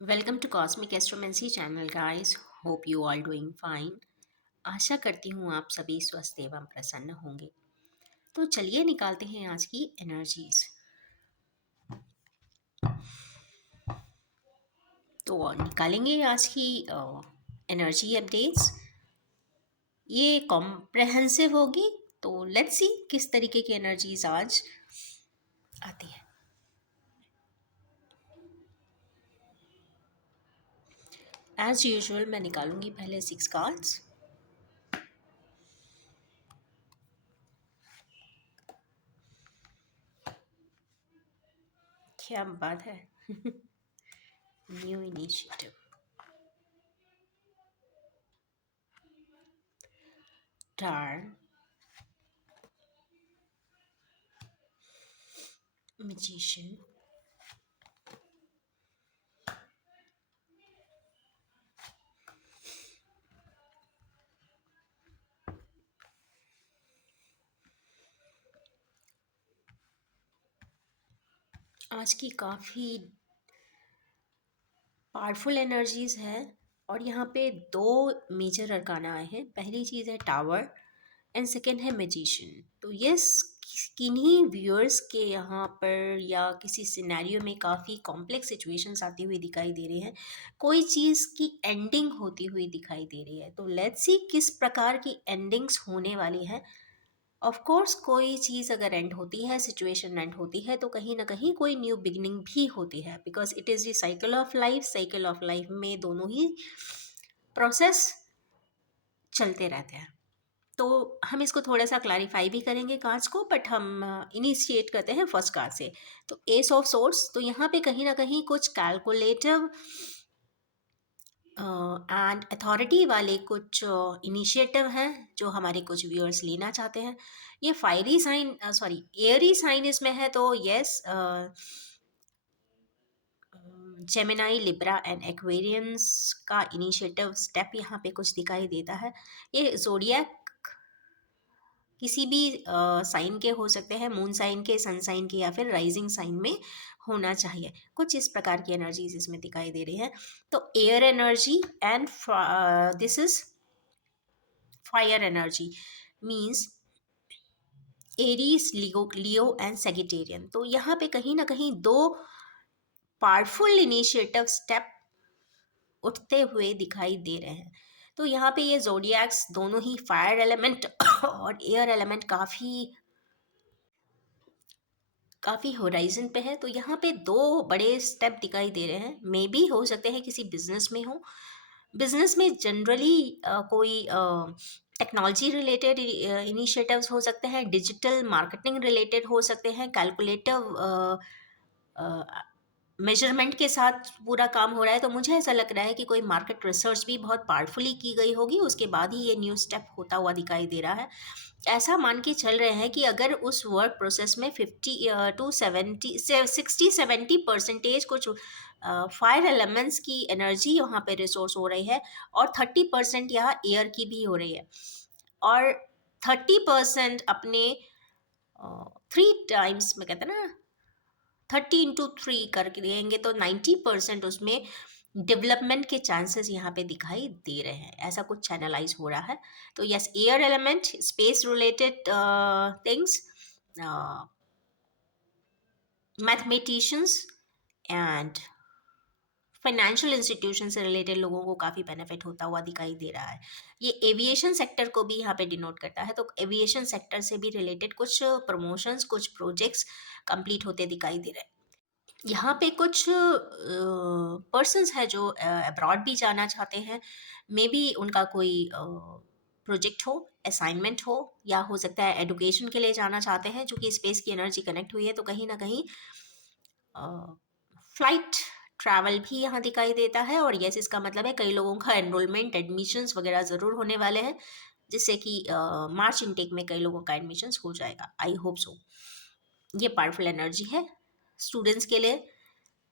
Welcome to cosmic astromancy channel guys. Hope you all doing fine. आशा करती हूँ आप सभी स्वस्थ एवं प्रसन्न होंगे। तो चलिए निकालते हैं आज की एनर्जीज। तो निकालेंगे आज की एनर्जी अपडेट्स। ये कॉम्प्रहेंसिव होगी, तो लेट्स सी किस तरीके की एनर्जीज आज आती है। एज यूजुअल मैं निकालूंगी पहले 6 कार्ड्स। क्या बात है। न्यू इनिशिएटिव, टर्न, मैजिशियन, आज की काफ़ी पावरफुल एनर्जीज है। और यहाँ पे दो मेजर अरकाना आए हैं। पहली चीज़ है टावर एंड सेकेंड है मैजिशियन। तो यस, किन्हीं व्यूअर्स के यहाँ पर या किसी सिनेरियो में काफ़ी कॉम्प्लेक्स सिचुएशंस आती हुई दिखाई दे रही हैं। कोई चीज़ की एंडिंग होती हुई दिखाई दे रही है। तो लेट्स सी किस प्रकार की एंडिंग्स होने वाली है। ऑफ कोर्स कोई चीज़ अगर एंड होती है, सिचुएशन एंड होती है, तो कहीं ना कहीं कोई न्यू बिगनिंग भी होती है, because it is the cycle of life. Cycle of life में दोनों ही प्रोसेस चलते रहते हैं। तो हम इसको थोड़ा सा क्लैरिफाई भी करेंगे कार्ड्स को, बट हम इनिशिएट करते हैं फर्स्ट कार्ड से। तो एस ऑफ सोर्स, तो यहाँ पे कहीं ना कहीं कुछ कैलकुलेटिव एंड अथॉरिटी वाले कुछ इनिशिएटिव हैं जो हमारे कुछ व्यूअर्स लेना चाहते हैं। ये fiery sign, sorry airy sign इसमें है, तो yes, Gemini, Libra and Aquarians का इनिशिएटिव स्टेप यहाँ पे कुछ दिखाई देता है। ये जोडियक किसी भी साइन के हो सकते हैं, मून साइन के, सन साइन के, या फिर राइजिंग साइन में होना चाहिए। कुछ इस प्रकार की एनर्जीज इसमें दिखाई दे रही है। तो air energy and this is fire energy, means Aries, Leo and Sagittarian. तो यहाँ पे कहीं ना कहीं दो पावरफुल इनिशिएटिव स्टेप उठते हुए दिखाई दे रहे हैं। तो यहाँ पे ये जोडियक्स दोनों ही फायर एलिमेंट और एयर एलिमेंट काफ़ी होराइजन पे है। तो यहाँ पे दो बड़े स्टेप दिखाई दे रहे हैं। मे बी हो सकते हैं किसी बिजनेस में हो। बिजनेस में जनरली कोई टेक्नोलॉजी रिलेटेड इनिशिएटिव्स हो सकते हैं, डिजिटल मार्केटिंग रिलेटेड हो सकते हैं, कैलकुलेटिव मेजरमेंट के साथ पूरा काम हो रहा है। तो मुझे ऐसा लग रहा है कि कोई मार्केट रिसर्च भी बहुत पावरफुली की गई होगी, उसके बाद ही ये न्यू स्टेप होता हुआ दिखाई दे रहा है। ऐसा मान के चल रहे हैं कि अगर उस वर्क प्रोसेस में 50 to 60-70% कुछ फायर एलिमेंट्स की एनर्जी यहाँ पे रिसोर्स हो रही है, और 30% यहाँ एयर की भी हो रही है, और 30% अपने 3 टाइम्स में कहते हैं ना, 30 into 3 करके देंगे तो 90% उसमें डेवलपमेंट के चांसेस यहाँ पे दिखाई दे रहे हैं। ऐसा कुछ चैनलाइज हो रहा है। तो yes, air element, space related things, mathematicians and financial institution से रिलेटेड लोगों को काफ़ी बेनिफिट होता हुआ दिखाई दे रहा है। ये एविएशन सेक्टर को भी यहाँ पे डिनोट करता है। तो एविएशन सेक्टर से भी रिलेटेड कुछ प्रमोशंस, कुछ प्रोजेक्ट्स कंप्लीट होते दिखाई दे रहे हैं। यहाँ पे कुछ पर्सन्स हैं जो अब्रॉड भी जाना चाहते हैं। मे बी उनका कोई प्रोजेक्ट हो, असाइनमेंट हो, या हो सकता है एडुकेशन के लिए जाना चाहते हैं, जो कि स्पेस की एनर्जी कनेक्ट हुई है। तो कहीं ना कहीं फ्लाइट ट्रैवल भी यहाँ दिखाई देता है। और यस, इसका मतलब है कई लोगों का एनरोलमेंट, एडमिशन्स वगैरह ज़रूर होने वाले हैं, जिससे कि मार्च इनटेक में कई लोगों का एडमिशन्स हो जाएगा। I hope so. ये पावरफुल एनर्जी है स्टूडेंट्स के लिए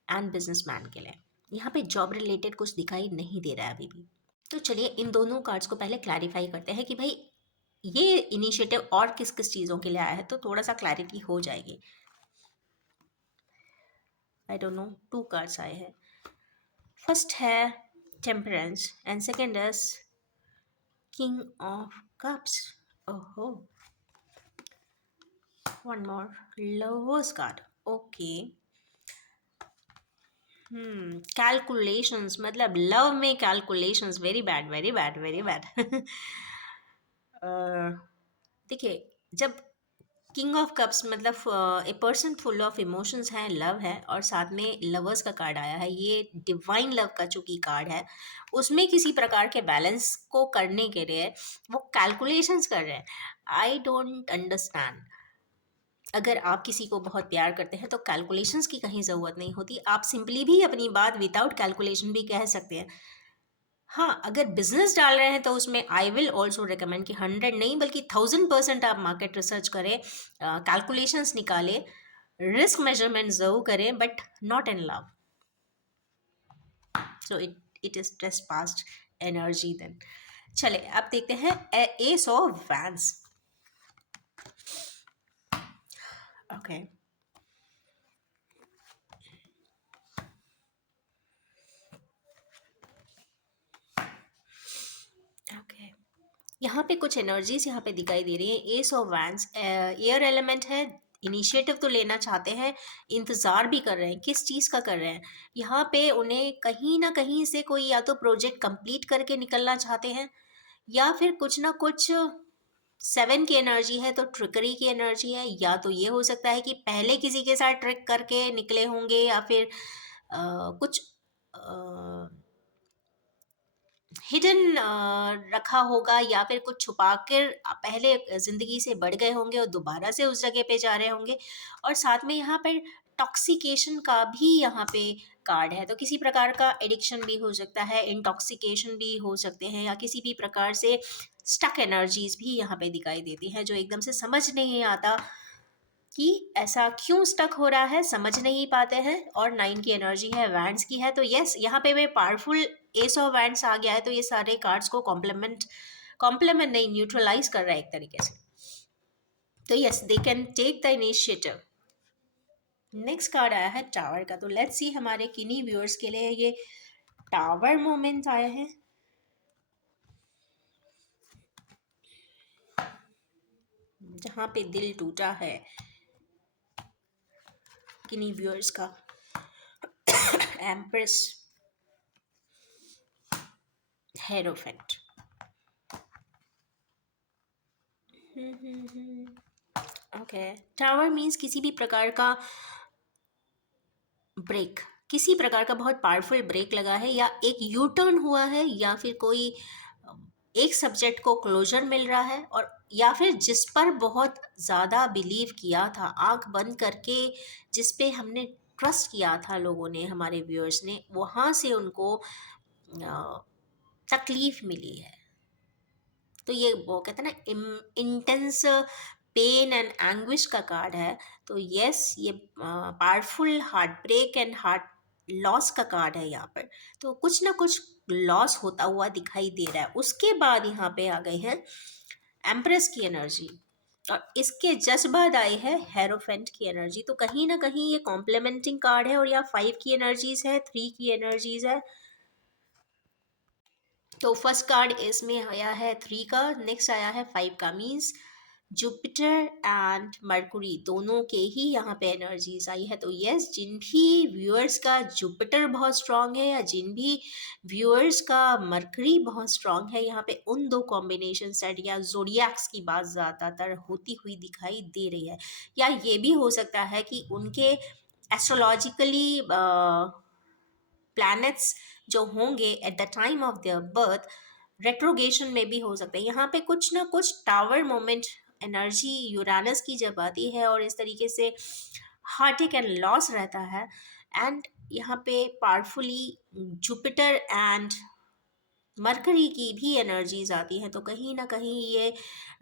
एंड बिजनेसमैन के लिए। यहाँ पे जॉब रिलेटेड कुछ दिखाई नहीं दे रहा है अभी भी। तो चलिए इन दोनों कार्ड्स को पहले क्लैरिफाई करते हैं कि भाई ये इनिशिएटिव और किस किस चीज़ों के लिए आया है, तो थोड़ा सा क्लैरिटी हो जाएगी। आई डोंट नो, 2 कार्ड्स आए हैं। फर्स्ट है temperance and second is king of cups. ओहो, one more, lovers card. Okay. Calculations, मतलब लव में calculations, very bad, very bad, very bad. देखिए, जब किंग ऑफ कप्स मतलब a person full of emotions है, लव है, और साथ में लवर्स का कार्ड आया है, ये डिवाइन लव का चूंकि कार्ड है, उसमें किसी प्रकार के बैलेंस को करने के लिए वो कैलकुलेशंस कर रहे हैं. I don't understand. अगर आप किसी को बहुत प्यार करते हैं तो कैलकुलेशंस की कहीं ज़रूरत नहीं होती, आप सिंपली भी अपनी बात विदाउट कैलकुलेशन भी कह सकते हैं. हाँ, अगर बिजनेस डाल रहे हैं तो उसमें आई विल ऑल्सो रिकमेंड कि 100 नहीं बल्कि 1000% आप मार्केट रिसर्च करें, कैलकुलेशंस निकालें, रिस्क मेजरमेंट जरूर करें, but not in love. So it is just past energy then. चले अब देखते हैं ace of wands. Okay. Okay, यहाँ पे कुछ एनर्जीज यहाँ पे दिखाई दे रही है. S of vents air element है, इनिशिएटिव तो लेना चाहते हैं, इंतज़ार भी कर रहे हैं. किस चीज़ का कर रहे हैं? यहाँ पे उन्हें कहीं ना कहीं से कोई या तो प्रोजेक्ट कंप्लीट करके निकलना चाहते हैं, या फिर कुछ ना कुछ. 7 की एनर्जी है तो ट्रिकरी की एनर्जी है, या तो ये हो सकता है कि पहले किसी के साथ ट्रिक करके निकले होंगे, या फिर कुछ हिडन रखा होगा, या फिर कुछ छुपा कर पहले ज़िंदगी से बढ़ गए होंगे और दोबारा से उस जगह पे जा रहे होंगे. और साथ में यहाँ पर टॉक्सिकेशन का भी यहाँ पे कार्ड है, तो किसी प्रकार का एडिक्शन भी हो सकता है, इंटॉक्सिकेशन भी हो सकते हैं, या किसी भी प्रकार से स्टक एनर्जीज भी यहाँ पे दिखाई देती हैं, जो एकदम से समझ नहीं आता कि ऐसा क्यों स्टक हो रहा है, समझ नहीं पाते हैं. और 9 की एनर्जी है, वैंड्स की है, तो यस यहाँ पे वे पावरफुल एस ऑफ वैंड्स आ गया है, तो ये सारे कार्ड्स को कॉम्प्लीमेंट, कॉम्प्लीमेंट नहीं, न्यूट्रलाइज कर रहा है एक तरीके से. तो yes, they can take the initiative. Next card आया है टावर का, तो लेट्स सी हमारे किन्हीं व्यूअर्स के लिए ये टावर मोमेंट आया है. जहाँ पे दिल टूटा है किन्हीं व्यूअर्स का. Empress, hierophant. Okay. Tower means किसी भी प्रकार का ब्रेक, किसी प्रकार का बहुत पावरफुल ब्रेक लगा है, या एक यू टर्न हुआ है, या फिर कोई एक सब्जेक्ट को क्लोजर मिल रहा है, और या फिर जिस पर बहुत ज़्यादा बिलीव किया था, आंख बंद करके जिस पे हमने ट्रस्ट किया था लोगों ने, हमारे व्यूअर्स ने, वहाँ से उनको तकलीफ मिली है. तो ये वो कहते हैं ना, इंटेंस पेन एंड एंग्विश का कार्ड है. तो यस, ये powerful heart break and heart loss का कार्ड है यहाँ पर. तो कुछ ना कुछ लॉस होता हुआ दिखाई दे रहा है. उसके बाद यहाँ पे आ गई है एम्प्रेस की एनर्जी, और इसके जस्ट बाद आई है हेरोफेंट की एनर्जी. तो कहीं ना कहीं ये कॉम्प्लीमेंटिंग कार्ड है, और यहाँ 5 की एनर्जीज है, 3 की एनर्जीज है. तो फर्स्ट कार्ड इसमें आया है 3 का, नेक्स्ट आया है 5 का. मीन्स जुपिटर एंड मरकुरी दोनों के ही यहाँ पे एनर्जीज आई है. तो यस, जिन भी व्यूअर्स का जुपिटर बहुत स्ट्रांग है, या जिन भी व्यूअर्स का मरकरी बहुत स्ट्रांग है, यहाँ पे उन दो कॉम्बिनेशन सेट या जोडियक्स की बात ज़्यादातर होती हुई दिखाई दे रही है. या ये भी हो सकता है कि उनके एस्ट्रोलॉजिकली प्लैनेट्स जो होंगे at the time of their birth retrogression में भी हो सकते हैं. यहाँ पे कुछ ना कुछ टावर मोमेंट एनर्जी यूरानस की जब आती है, और इस तरीके से हार्टिक एंड लॉस रहता है, एंड यहाँ पे पावरफुली जुपिटर एंड मरकरी की भी एनर्जीज आती हैं. तो कहीं ना कहीं ये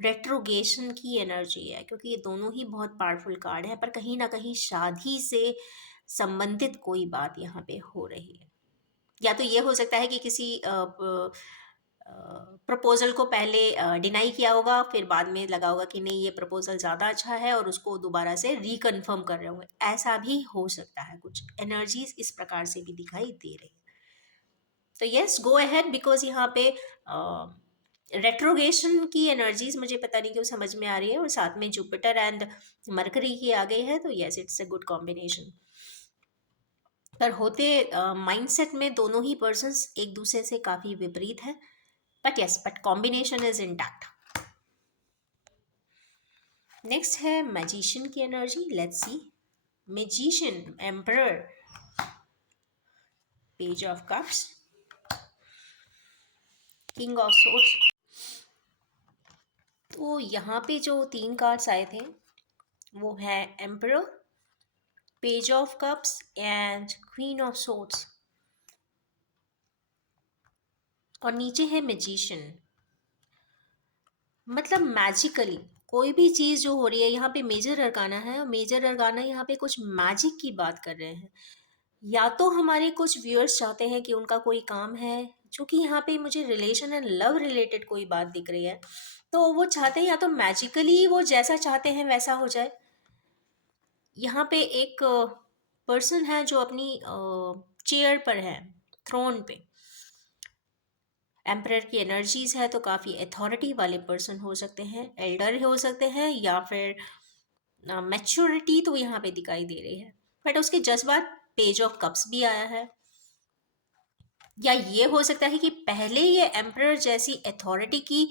रेट्रोगेशन की एनर्जी है, क्योंकि ये दोनों ही बहुत पावरफुल कार्ड है, पर कहीं ना कहीं शादी से संबंधित कोई बात यहाँ पे हो रही है. या तो ये हो सकता है कि किसी प्रपोजल को पहले डिनाई किया होगा, फिर बाद में लगा होगा कि नहीं ये प्रपोजल ज़्यादा अच्छा है, और उसको दोबारा से रिकन्फर्म कर रहे होंगे. ऐसा भी हो सकता है, कुछ एनर्जीज इस प्रकार से भी दिखाई दे रही है. तो यस, गो अहेड, बिकॉज यहाँ पे रेट्रोगेशन की एनर्जीज मुझे पता नहीं क्यों समझ में आ रही है, और साथ में जुपिटर एंड मरकरी की आ गई है, तो yes, it's a good combination. पर होते माइंडसेट में दोनों ही पर्सन्स एक दूसरे से काफी विपरीत हैं, but yes, but combination is intact. Next है मैजिशियन की energy, let's see. Magician, emperor, page of cups, king of swords. तो यहाँ पे जो तीन कार्ड्स आए थे वो है emperor, page of cups and queen of swords, और नीचे है मैजिशियन। मतलब मैजिकली कोई भी चीज़ जो हो रही है, यहाँ पे मेजर अरकाना है, और मेजर अरकाना यहाँ पे कुछ मैजिक की बात कर रहे हैं। या तो हमारे कुछ व्यूअर्स चाहते हैं कि उनका कोई काम है, चूंकि यहाँ पे मुझे रिलेशन एंड लव रिलेटेड कोई बात दिख रही है, तो वो चाहते हैं या तो मैजिकली वो जैसा चाहते हैं वैसा हो जाए। यहाँ पे एक पर्सन है जो अपनी चेयर पर है, थ्रोन पे, एम्परर की एनर्जीज है, तो काफ़ी अथॉरिटी वाले पर्सन हो सकते हैं, एल्डर हो सकते हैं, या फिर मैच्योरिटी तो यहाँ पे दिखाई दे रही है। बट उसके जस्ट बाद पेज ऑफ कप्स भी आया है। या ये हो सकता है कि पहले ये एम्परर जैसी अथॉरिटी की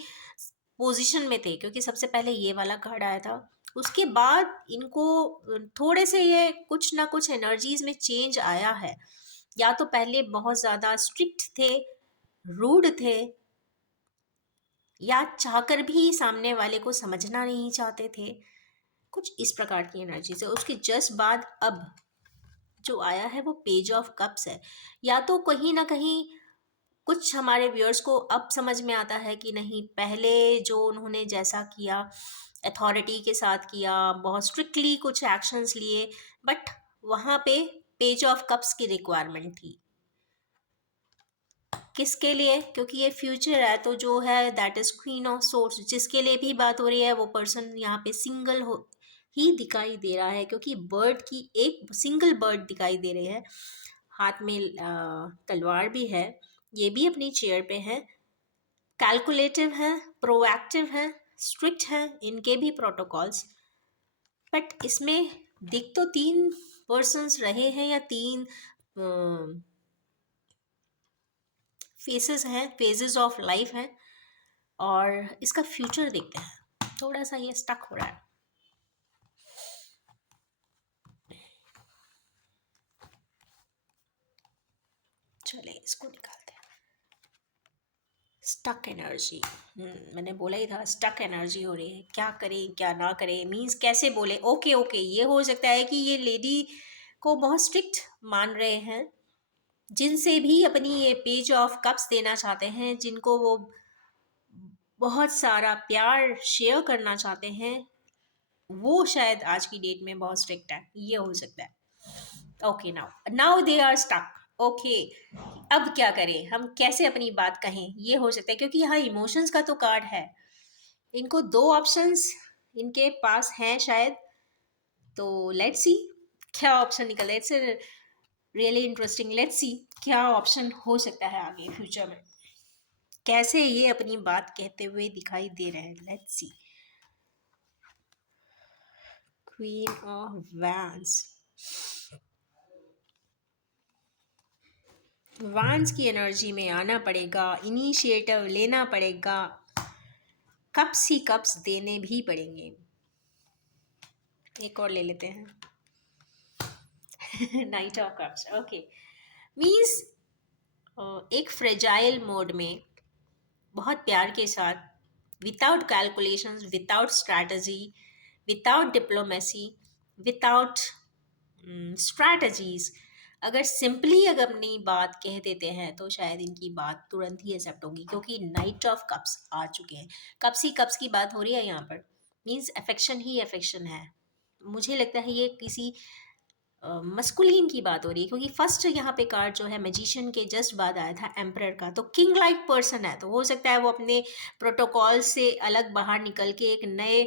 पोजीशन में थे, क्योंकि सबसे पहले ये वाला कार्ड आया था, उसके बाद इनको थोड़े से ये कुछ ना कुछ एनर्जीज में चेंज आया है। या तो पहले बहुत ज़्यादा स्ट्रिक्ट थे, रूड थे, या चाहकर भी सामने वाले को समझना नहीं चाहते थे, कुछ इस प्रकार की एनर्जी से। उसके जस्ट बाद अब जो आया है वो पेज ऑफ कप्स है। या तो कहीं ना कहीं कुछ हमारे व्यूअर्स को अब समझ में आता है कि नहीं, पहले जो उन्होंने जैसा किया, अथॉरिटी के साथ किया, बहुत स्ट्रिक्टली कुछ एक्शंस लिए, बट वहाँ पे पेज ऑफ कप्स की रिक्वायरमेंट थी। किसके लिए? क्योंकि ये फ्यूचर है, तो जो है that is queen of source, जिसके लिए भी बात हो रही है वो पर्सन यहाँ पे सिंगल हो ही दिखाई दे रहा है, क्योंकि बर्ड की एक सिंगल बर्ड दिखाई दे रही है, हाथ में तलवार भी है, ये भी अपनी चेयर पे है, कैलकुलेटिव है, प्रोएक्टिव है, स्ट्रिक्ट है, इनके भी प्रोटोकॉल्स। बट इसमें दिख तो तीन पर्सन्स रहे हैं, या तीन फेसेस हैं, फेजेस ऑफ लाइफ हैं, और इसका फ्यूचर देखते हैं। थोड़ा सा ये स्टक हो रहा है, चले इसको निकालते हैं। स्टक एनर्जी, मैंने बोला ही था स्टक एनर्जी हो रही है, क्या करें क्या ना करें, मीन्स कैसे बोले। ओके ओके, ये हो सकता है कि ये लेडी को बहुत स्ट्रिक्ट मान रहे हैं, जिनसे भी अपनी ये पेज ऑफ कप्स देना चाहते हैं, जिनको वो बहुत सारा प्यार शेयर करना चाहते हैं, वो शायद आज की डेट में बहुत स्ट्रिक्ट है, ये हो सकता है। Okay, now now they are stuck. Okay, अब क्या करें, हम कैसे अपनी बात कहें, ये हो सकता है, क्योंकि यहाँ इमोशंस का तो कार्ड है। इनको दो ऑप्शंस इनके पास हैं शायद, तो लेट्स सी क्या ऑप्शन निकले। It's really interesting, let's see क्या ऑप्शन हो सकता है आगे फ्यूचर में, कैसे ये अपनी बात कहते हुए दिखाई दे रहे हैं। Let's see, queen of vents. वांस की एनर्जी में आना पड़ेगा, इनिशिएटिव लेना पड़ेगा, कप्स ही कप्स देने भी पड़ेंगे। एक और ले लेते हैं, night of cups. Okay, means एक फ्रेजाइल मोड में, बहुत प्यार के साथ, without calculations, without strategy, without diplomacy, without strategies, अगर सिंपली अगर अपनी बात कह देते हैं तो शायद इनकी बात तुरंत ही एक्सेप्ट होगी, क्योंकि नाइट ऑफ कप्स आ चुके हैं। कप्स ही कप्स की बात हो रही है यहाँ पर, मीन्स अफेक्शन ही अफेक्शन है। मुझे लगता है ये किसी मस्कुलिन की बात हो रही है, क्योंकि फर्स्ट यहाँ पे कार्ड जो है मैजिशियन के जस्ट बाद आया था एम्परर का, तो किंग लाइक पर्सन है, तो हो सकता है वो अपने प्रोटोकॉल से अलग बाहर निकल के एक नए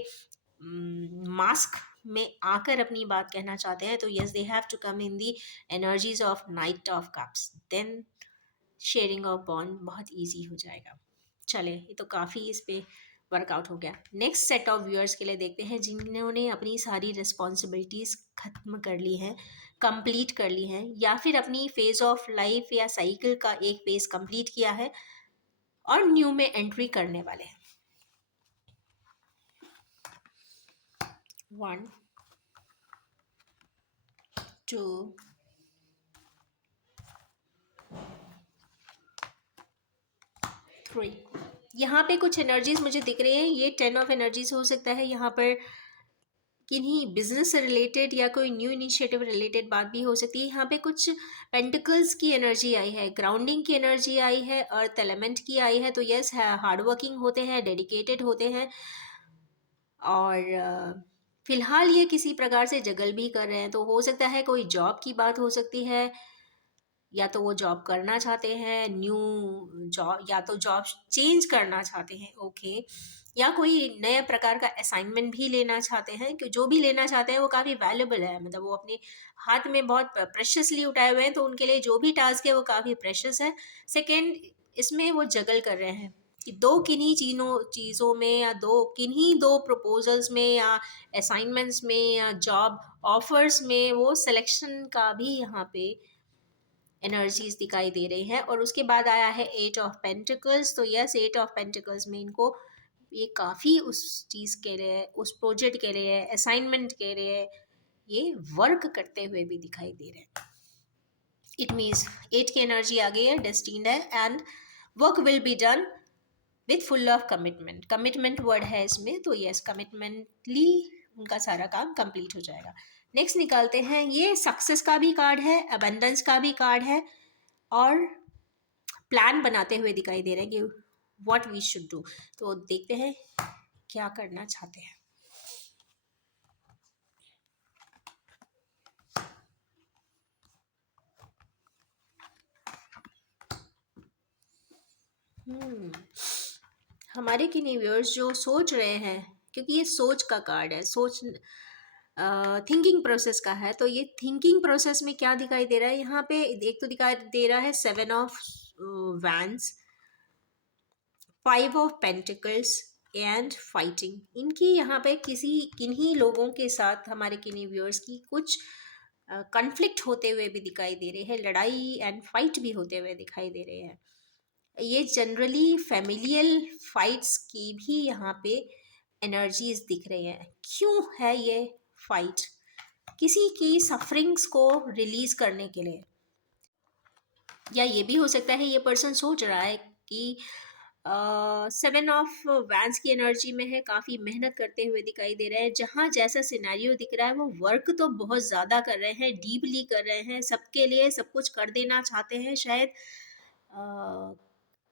मास्क में आकर अपनी बात कहना चाहते हैं। तो yes, they have to come in the energies of knight of cups, then sharing of bond बहुत इजी हो जाएगा। चले, ये तो काफ़ी इस पे वर्कआउट हो गया। नेक्स्ट सेट ऑफ व्यूअर्स के लिए देखते हैं जिन्होंने अपनी सारी रिस्पॉन्सिबिलिटीज़ ख़त्म कर ली हैं, कंप्लीट कर ली हैं, या फिर अपनी फेज़ ऑफ लाइफ या साइकिल का एक फेज़ कंप्लीट किया है और न्यू में एंट्री करने वाले हैं। 1 2 3। यहाँ पे कुछ एनर्जीज मुझे दिख रही हैं, ये 10 ऑफ एनर्जीज हो सकता है यहाँ पर किन्हीं बिजनेस से रिलेटेड या कोई न्यू इनिशिएटिव रिलेटेड बात भी हो सकती है। यहाँ पे कुछ पेंटिकल्स की एनर्जी आई है, ग्राउंडिंग की एनर्जी आई है, अर्थ एलिमेंट की आई है। तो यस, हार्ड वर्किंग होते हैं, डेडिकेटेड होते हैं, और फिलहाल ये किसी प्रकार से जगल भी कर रहे हैं। तो हो सकता है कोई जॉब की बात हो सकती है, या तो वो जॉब करना चाहते हैं, न्यू जॉब, या तो जॉब चेंज करना चाहते हैं, ओके, या कोई नए प्रकार का असाइनमेंट भी लेना चाहते हैं। कि जो भी लेना चाहते हैं वो काफ़ी वैल्यूबल है, मतलब वो अपने हाथ में बहुत प्रेशसली उठाए हुए हैं, तो उनके लिए जो भी टास्क है वो काफ़ी प्रेशस है। सेकेंड, इसमें वो जगल कर रहे हैं कि दो किन्हीं चीज़ों में, या दो किन्हीं दो प्रपोजल्स में, या असाइनमेंट्स में, या जॉब ऑफर्स में, वो सिलेक्शन का भी यहाँ पे एनर्जीज दिखाई दे रही है। और उसके बाद आया है 8 ऑफ पेंटिकल्स। तो यस, 8 ऑफ पेंटिकल्स में इनको ये काफ़ी उस चीज़ के लिए, उस प्रोजेक्ट के लिए, असाइनमेंट के लिए ये वर्क करते हुए भी दिखाई दे रहे हैं। इट मीन्स 8 की एनर्जी आ गई है, डेस्टिन्ड है, and work will be done with full of commitment. Commitment word है इसमें, तो यस, कमिटमेंटली उनका सारा काम कंप्लीट हो जाएगा। नेक्स्ट निकालते हैं, ये सक्सेस का भी कार्ड है, अबंडेंस का भी कार्ड है, और प्लान बनाते हुए दिखाई दे रहे हैं कि व्हाट वी शुड डू। तो देखते हैं क्या करना चाहते हैं। हमारे किन्हीं व्यूअर्स जो सोच रहे हैं, क्योंकि ये सोच का कार्ड है, सोच थिंकिंग प्रोसेस का है, तो ये थिंकिंग प्रोसेस में क्या दिखाई दे रहा है यहाँ पे, एक तो दिखाई दे रहा है 7 of vents, 5 of pentacles and fighting. इनकी यहाँ पे किन्हीं लोगों के साथ, हमारे किन्हीं व्यूअर्स की कुछ कॉन्फ्लिक्ट होते हुए भी दिखाई दे रहे हैं, लड़ाई एंड फाइट भी होते हुए दिखाई दे रहे हैं। ये जनरली फैमिलियल फाइट्स की भी यहाँ पे एनर्जीज दिख रही हैं। क्यों है ये फाइट? किसी की सफरिंग्स को रिलीज करने के लिए, या ये भी हो सकता है ये पर्सन सोच रहा है कि 7 ऑफ वैंस की एनर्जी में है, काफ़ी मेहनत करते हुए दिखाई दे रहे हैं। जहाँ जैसा सिनेरियो दिख रहा है वो वर्क तो बहुत ज़्यादा कर रहे हैं, डीपली कर रहे हैं, सबके लिए सब कुछ कर देना चाहते हैं शायद।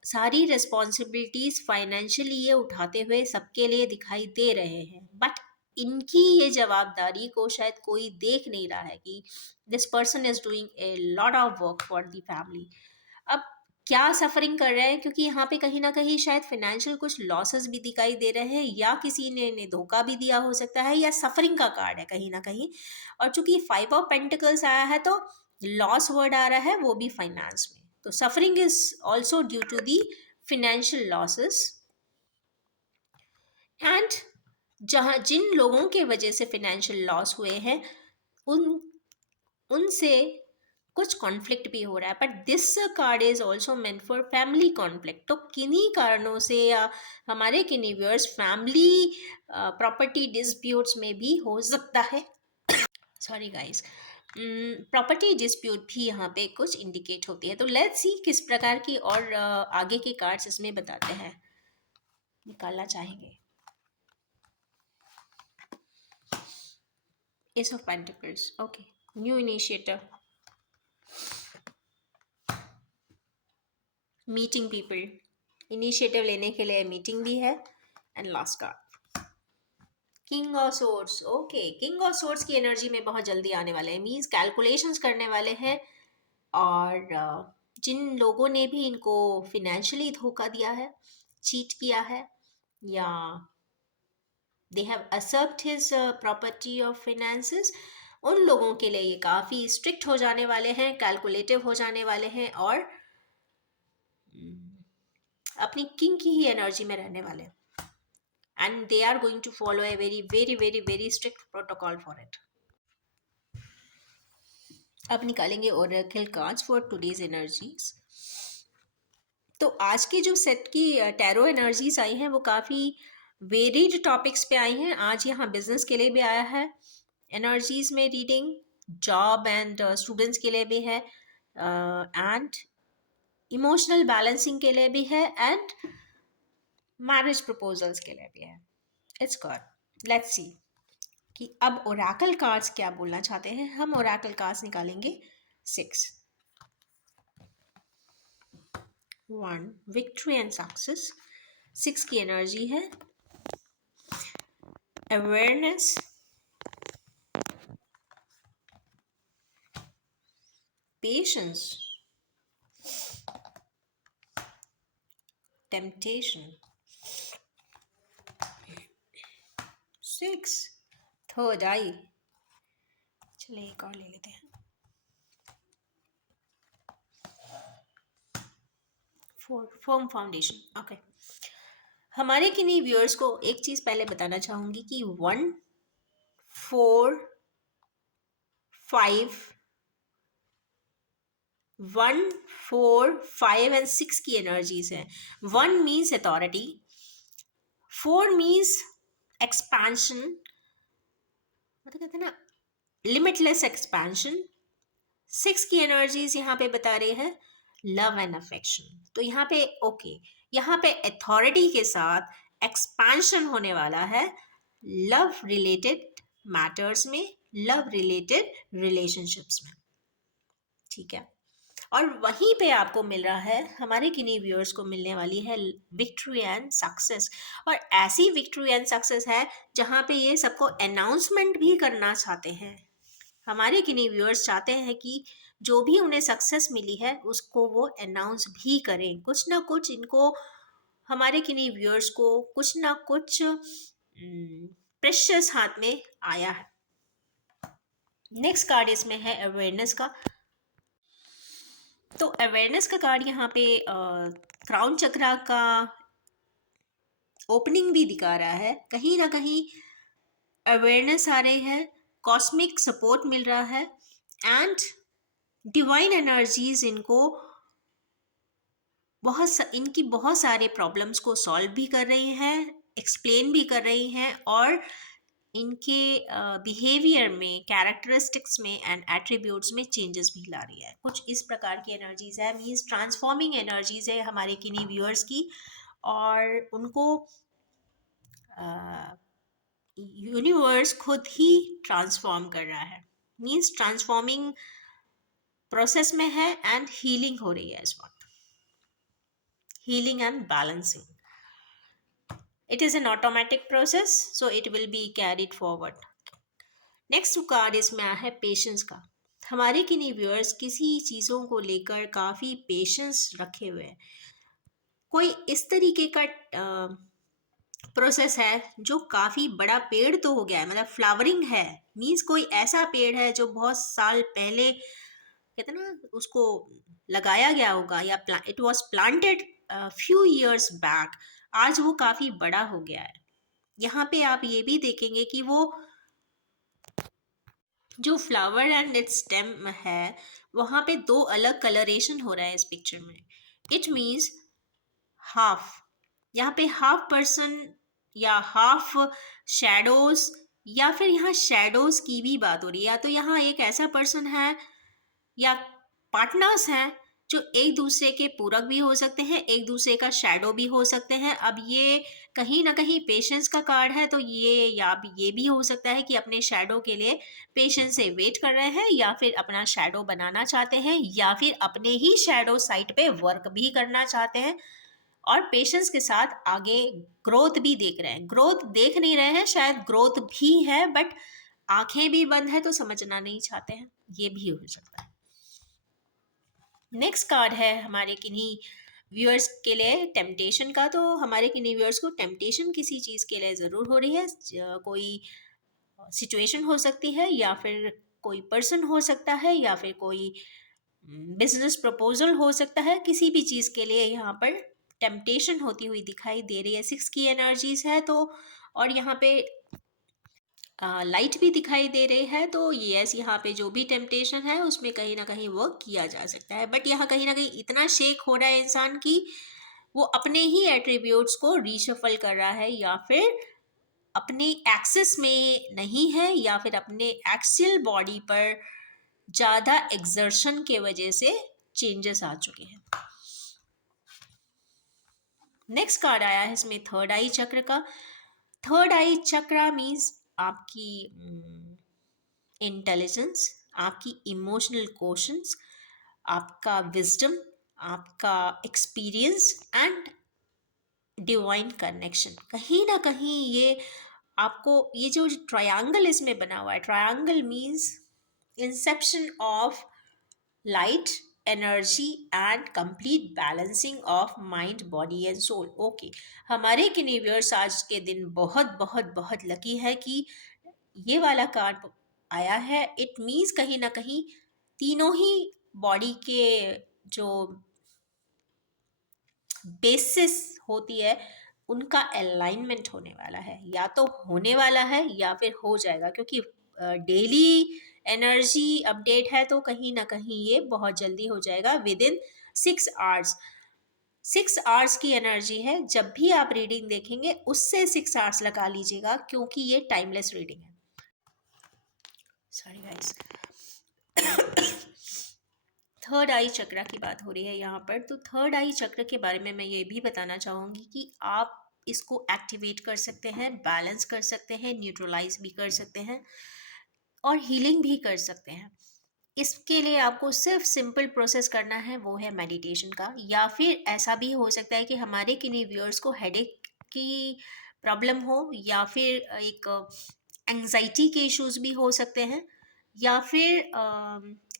सारी रिस्पॉन्सिबिलिटीज फाइनेंशियली ये उठाते हुए सबके लिए दिखाई दे रहे हैं, बट इनकी ये जवाबदारी को शायद कोई देख नहीं रहा है कि this person is doing a lot of work for the family. अब क्या सफरिंग कर रहे हैं, क्योंकि यहाँ पे कहीं ना कहीं शायद फाइनेंशियल कुछ लॉसेस भी दिखाई दे रहे हैं, या किसी ने इन्हें धोखा भी दिया हो सकता है, या सफरिंग का कार्ड है कहीं ना कहीं। और चूंकि 5 ऑफ पेंटिकल्स आया है, तो लॉस वर्ड आ रहा है, वो भी फाइनेंस में। तो suffering is also due to the financial losses, and जहाँ जिन लोगों के वजह से फिनेंशियल लॉस हुए हैं, उन उनसे कुछ कॉन्फ्लिक्ट भी हो रहा है। But this card is also meant for family conflict. तो किन्हीं कारणों से, या हमारे किन्हीं व्यूअर्स फैमिली प्रॉपर्टी डिस्प्यूट्स में भी हो सकता है। सॉरी गाइस, प्रॉपर्टी डिस्प्यूट भी यहाँ पे कुछ इंडिकेट होती है। तो लेट्स सी किस प्रकार की और आगे के कार्ड्स इसमें बताते हैं, निकालना चाहेंगे। S of pentacles, okay, new initiative, meeting people, initiative लेने के लिए मीटिंग भी है, and last card king of swords. Okay, king of swords की एनर्जी में बहुत जल्दी आने वाले हैं, मींस कैलकुलेशंस करने वाले हैं, और जिन लोगों ने भी इनको फिनेंशियली धोखा दिया है, चीट किया है, या they have assert his property of finances, उन लोगों के लिए ये काफ़ी स्ट्रिक्ट हो जाने वाले हैं, कैलकुलेटिव हो जाने वाले हैं, और अपनी किंग की ही एनर्जी में रहने वाले हैं, and they are going to follow a very very very very strict protocol for it. अब निकालेंगे oracle cards for today's energies. तो आज की जो सेट की टैरो एनर्जीज आई हैं वो काफ़ी वेरिड टॉपिक्स पे आई हैं। आज यहाँ बिजनेस के लिए भी आया है एनर्जीज में रीडिंग, जॉब एंड स्टूडेंट्स के लिए भी है, एंड इमोशनल बैलेंसिंग के लिए भी है, एंड मैरिज प्रपोजल्स के लिए भी है। इट्स गॉड, लेट्स सी कि अब ओरेकल कार्ड्स क्या बोलना चाहते हैं। हम ओरेकल कार्ड्स निकालेंगे 6। 1 विक्ट्री एंड सक्सेस, 6 की एनर्जी है अवेयरनेस, पेशेंस, टेम्पटेशन। 6 थर्ड आई। चलिए एक और ले लेते हैं। 4 फर्म फाउंडेशन। ओके, हमारे किन्हीं व्यूअर्स को एक चीज़ पहले बताना चाहूँगी कि 1 4 5 1 4 5 एंड 6 की एनर्जीज है। 1 मीन्स अथॉरिटी, 4 मीन्स एक्सपेंशन, मतलब कहते हैं ना लिमिटलेस एक्सपेंशन। 6 की एनर्जीज यहाँ पे बता रहे हैं लव एंड अफेक्शन। तो यहाँ पे ओके, यहाँ पे अथॉरिटी के साथ एक्सपेंशन होने वाला है लव रिलेटेड मैटर्स में, लव रिलेटेड रिलेशनशिप्स में, ठीक है। और वहीं पे आपको मिल रहा है, हमारे किन्हीं व्यूअर्स को मिलने वाली है विक्ट्री एंड सक्सेस। और ऐसी विक्ट्री एंड सक्सेस है जहाँ पे ये सबको अनाउंसमेंट भी करना चाहते हैं। हमारे किन्हीं व्यूअर्स चाहते हैं कि जो भी उन्हें सक्सेस मिली है उसको वो अनाउंस भी करें। कुछ ना कुछ इनको, हमारे किन्हीं व्यूअर्स को कुछ ना कुछ प्रेशियस हाथ में आया है। नेक्स्ट कार्ड इसमें है अवेयरनेस का। तो अवेयरनेस का कार्ड यहाँ पे क्राउन चक्रा का ओपनिंग भी दिखा रहा है। कहीं ना कहीं अवेयरनेस आ रही है, कॉस्मिक सपोर्ट मिल रहा है, एंड डिवाइन एनर्जीज इनको इनकी बहुत सारे प्रॉब्लम्स को सॉल्व भी कर रही हैं, एक्सप्लेन भी कर रही हैं, और इनके बिहेवियर में, कैरेक्टरिस्टिक्स में एंड एट्रीब्यूट्स में चेंजेस भी ला रही है। कुछ इस प्रकार की एनर्जीज है, मीन्स ट्रांसफॉर्मिंग एनर्जीज है हमारे किन्हीं व्यूअर्स की, और उनको यूनिवर्स खुद ही ट्रांसफॉर्म कर रहा है, मीन्स ट्रांसफॉर्मिंग प्रोसेस में है, एंड हीलिंग हो रही है इस वक्त, healing and balancing. It is an automatic process, so it will be carried forward. Next card इसमें आया है पेशेंस का। हमारे किन्हीं व्यूअर्स किसी चीज़ों को लेकर काफ़ी पेशेंस रखे हुए हैं। कोई इस तरीके का प्रोसेस है जो काफ़ी बड़ा पेड़ तो हो गया है, मतलब फ्लावरिंग है, मीन्स कोई ऐसा पेड़ है जो बहुत साल पहले कहते ना उसको लगाया गया होगा, या it was planted few years back, आज वो काफ़ी बड़ा हो गया है। यहाँ पे आप ये भी देखेंगे कि वो जो फ्लावर एंड इट्स स्टेम है वहाँ पे 2 अलग कलरेशन हो रहा है इस पिक्चर में। इट मीन्स हाफ, यहाँ पे हाफ पर्सन या हाफ शैडोज, या फिर यहाँ शैडोज की भी बात हो रही है। या तो यहाँ एक ऐसा पर्सन है या पार्टनर्स हैं जो एक दूसरे के पूरक भी हो सकते हैं, एक दूसरे का शैडो भी हो सकते हैं। अब ये कहीं ना कहीं पेशेंस का कार्ड है, तो ये भी हो सकता है कि अपने शैडो के लिए पेशेंस से वेट कर रहे हैं, या फिर अपना शैडो बनाना चाहते हैं, या फिर अपने ही शैडो साइट पे वर्क भी करना चाहते हैं, और पेशेंस के साथ आगे ग्रोथ भी देख रहे हैं। ग्रोथ देख नहीं रहे हैं, शायद ग्रोथ भी है, बट आंखें भी बंद है तो समझना नहीं चाहते हैं, ये भी हो सकता है। नेक्स्ट कार्ड है हमारे किन्हीं व्यूअर्स के लिए टेम्पटेशन का। तो हमारे किन्हीं व्यूअर्स को टेम्पटेशन किसी चीज़ के लिए ज़रूर हो रही है। कोई सिचुएशन हो सकती है, या फिर कोई पर्सन हो सकता है, या फिर कोई बिजनेस प्रपोजल हो सकता है, किसी भी चीज़ के लिए यहाँ पर टेम्पटेशन होती हुई दिखाई दे रही है। 6 की एनर्जीज है तो, और यहाँ पे लाइट भी दिखाई दे रही है, तो यस यहाँ पे जो भी टेम्पटेशन है उसमें कहीं ना कहीं वर्क किया जा सकता है। बट यहाँ कहीं ना कहीं इतना शेक हो रहा है इंसान की वो अपने ही एट्रीब्यूट्स को रीशफल कर रहा है, या फिर अपने एक्सेस में नहीं है, या फिर अपने एक्सियल बॉडी पर ज़्यादा एक्सर्शन के वजह से चेंजेस आ चुके हैं। नेक्स्ट कार्ड आया है इसमें थर्ड आई चक्र का। थर्ड आई चक्र मीन्स आपकी इंटेलिजेंस, आपकी इमोशनल क्वेश्चंस, आपका विजडम, आपका एक्सपीरियंस एंड डिवाइन कनेक्शन। कहीं ना कहीं ये आपको, ये जो ट्रायंगल इसमें बना हुआ है, triangle means inception of light, energy and complete balancing of mind, body and soul. Okay, हमारे किन्हीं आज के दिन बहुत बहुत बहुत लकी है कि ये वाला कार्ड आया है। इट मीन्स कहीं ना कहीं तीनों ही बॉडी के जो बेसिस होती है उनका अलाइनमेंट होने वाला है, या तो होने वाला है या फिर हो जाएगा, क्योंकि डेली एनर्जी अपडेट है, तो कहीं ना कहीं ये बहुत जल्दी हो जाएगा विद इन 6 आवर्स। 6 आवर्स की एनर्जी है, जब भी आप रीडिंग देखेंगे उससे 6 आवर्स लगा लीजिएगा, क्योंकि ये टाइमलेस रीडिंग है। Sorry guys. थर्ड आई चक्र की बात हो रही है यहाँ पर, तो थर्ड आई चक्र के बारे में मैं ये भी बताना चाहूँगी कि आप इसको एक्टिवेट कर सकते हैं, बैलेंस कर सकते हैं, न्यूट्रलाइज भी कर सकते हैं और हीलिंग भी कर सकते हैं। इसके लिए आपको सिर्फ सिंपल प्रोसेस करना है, वो है मेडिटेशन का। या फिर ऐसा भी हो सकता है कि हमारे किन्हीं व्यूअर्स को हेडेक की प्रॉब्लम हो, या फिर एक एंजाइटी के इश्यूज भी हो सकते हैं, या फिर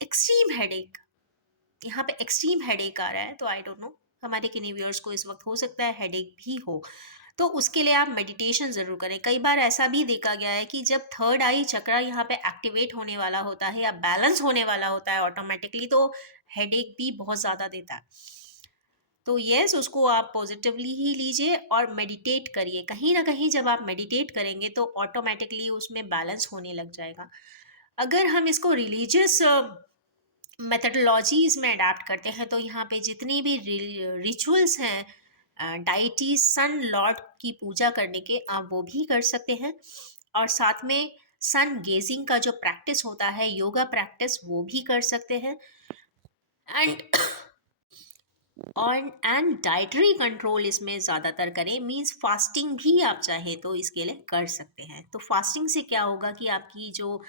एक्सट्रीम हेडेक। यहाँ पे एक्सट्रीम हेडेक आ रहा है, तो आई डोंट नो हमारे किन्हीं व्यूअर्स को इस वक्त हो सकता है हेडेक भी हो, तो उसके लिए आप मेडिटेशन ज़रूर करें। कई बार ऐसा भी देखा गया है कि जब थर्ड आई चक्र यहाँ पे एक्टिवेट होने वाला होता है या बैलेंस होने वाला होता है ऑटोमेटिकली, तो हेडेक भी बहुत ज़्यादा देता है। तो यस, उसको आप पॉजिटिवली ही लीजिए और मेडिटेट करिए। कहीं ना कहीं जब आप मेडिटेट करेंगे तो ऑटोमेटिकली उसमें बैलेंस होने लग जाएगा। अगर हम इसको रिलीजियस मेथडोलॉजीज में अडाप्ट करते हैं, तो यहाँ पे जितनी भी रिचुअल्स हैं डाइटी सन लॉर्ड की पूजा करने के, आप वो भी कर सकते हैं। और साथ में सन गेजिंग का जो प्रैक्टिस होता है, योगा प्रैक्टिस, वो भी कर सकते हैं। एंड एंड डाइटरी कंट्रोल इसमें ज़्यादातर करें, मीन्स फास्टिंग भी आप चाहें तो इसके लिए कर सकते हैं। तो फास्टिंग से क्या होगा कि आपकी जो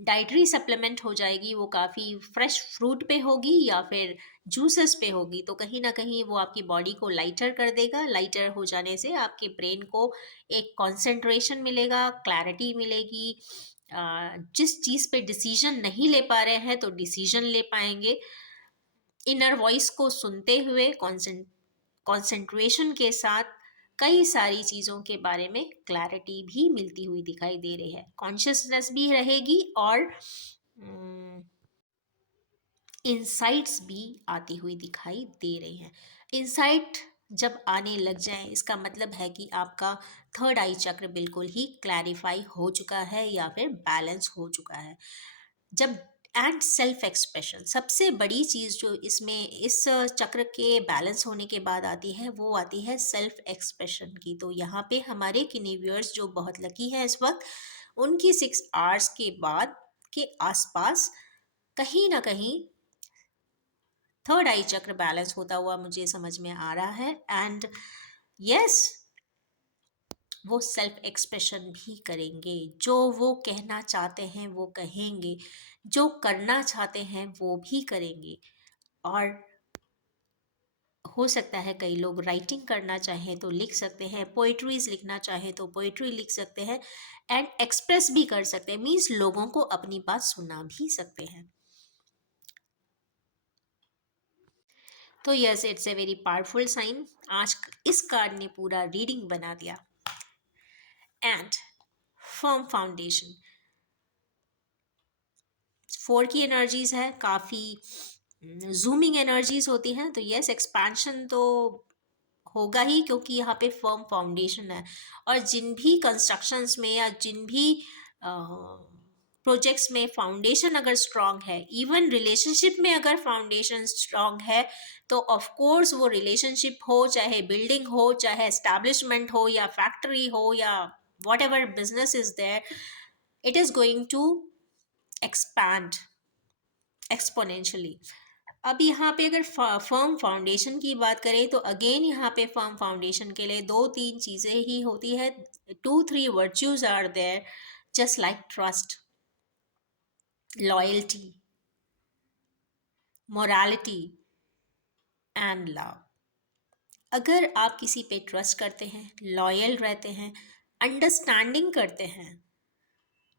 डाइटरी सप्लीमेंट हो जाएगी वो काफ़ी फ्रेश फ्रूट पे होगी या फिर जूसेस पे होगी, तो कहीं ना कहीं वो आपकी बॉडी को लाइटर कर देगा। लाइटर हो जाने से आपके ब्रेन को एक कंसंट्रेशन मिलेगा, क्लैरिटी मिलेगी। जिस चीज़ पे डिसीजन नहीं ले पा रहे हैं तो डिसीजन ले पाएंगे। इनर वॉइस को सुनते हुए कंसंट्रेशन के साथ कई सारी चीज़ों के बारे में क्लैरिटी भी मिलती हुई दिखाई दे रही है। कॉन्शियसनेस भी रहेगी और इंसाइट्स भी आती हुई दिखाई दे रही हैं। इंसाइट जब आने लग जाए इसका मतलब है कि आपका थर्ड आई चक्र बिल्कुल ही क्लैरिफाई हो चुका है या फिर बैलेंस हो चुका है। जब एंड सेल्फ एक्सप्रेशन, सबसे बड़ी चीज़ जो इसमें इस चक्र के बैलेंस होने के बाद आती है, वो आती है सेल्फ एक्सप्रेशन की। तो यहाँ पे हमारे किन्हीं व्यूअर्स जो बहुत लकी है इस वक्त, उनकी 6 आवर्स के बाद के आसपास कहीं ना कहीं थर्ड आई चक्र बैलेंस होता हुआ मुझे समझ में आ रहा है। एंड यस, वो सेल्फ एक्सप्रेशन भी करेंगे, जो वो कहना चाहते हैं वो कहेंगे, जो करना चाहते हैं वो भी करेंगे। और हो सकता है कई लोग राइटिंग करना चाहें तो लिख सकते हैं, पोइट्रीज लिखना चाहें तो पोइट्री लिख सकते हैं, एंड एक्सप्रेस भी कर सकते हैं, मीन्स लोगों को अपनी बात सुना भी सकते हैं। तो yes, it's a very powerful sign. आज इस कार्ड ने पूरा रीडिंग बना दिया। एंड फर्म फाउंडेशन 4 की एनर्जीज है, काफ़ी जूमिंग एनर्जीज होती हैं, तो यस एक्सपेंशन तो होगा ही, क्योंकि यहाँ पे फर्म फाउंडेशन है। और जिन भी कंस्ट्रक्शंस में या जिन भी प्रोजेक्ट्स में फाउंडेशन अगर स्ट्रांग है, इवन रिलेशनशिप में अगर फाउंडेशन स्ट्रांग है, तो ऑफ कोर्स वो रिलेशनशिप हो, चाहे बिल्डिंग हो, चाहे एस्टैब्लिशमेंट हो, या फैक्ट्री हो, या whatever business is there, it is going to expand exponentially. अब यहाँ पे अगर फर्म फाउंडेशन की बात करें, तो अगेन यहाँ पे फर्म फाउंडेशन के लिए दो तीन चीज़ें ही होती है। 2-3 virtues are there, just like trust, loyalty, morality and love. अगर आप किसी पे ट्रस्ट करते हैं, लॉयल रहते हैं, अंडरस्टैंडिंग करते हैं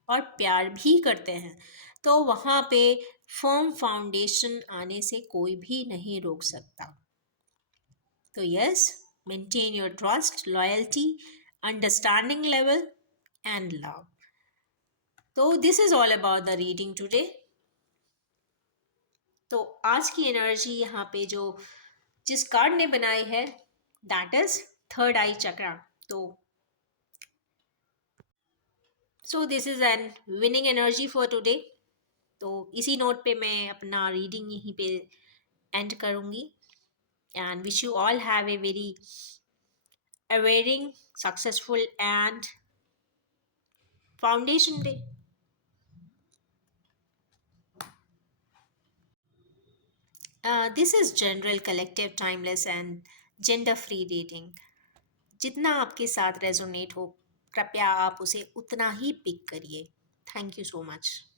और प्यार भी करते हैं, तो वहाँ पे फर्म फाउंडेशन आने से कोई भी नहीं रोक सकता। तो yes, maintain your trust, loyalty, understanding level and love. तो this is all about the reading today. तो आज की एनर्जी यहाँ पे जो जिस कार्ड ने बनाई है, दैट इज थर्ड आई चक्रा। तो so this is an winning energy for today. तो इसी नोट पे मैं अपना रीडिंग यहीं पे एंड करूँगी, and wish you all have a very awaring, successful and foundation day. This is general, collective, timeless and gender free reading. जितना आपके साथ रेजोनेट हो, कृपया आप उसे उतना ही पिक करिए। Thank you so much.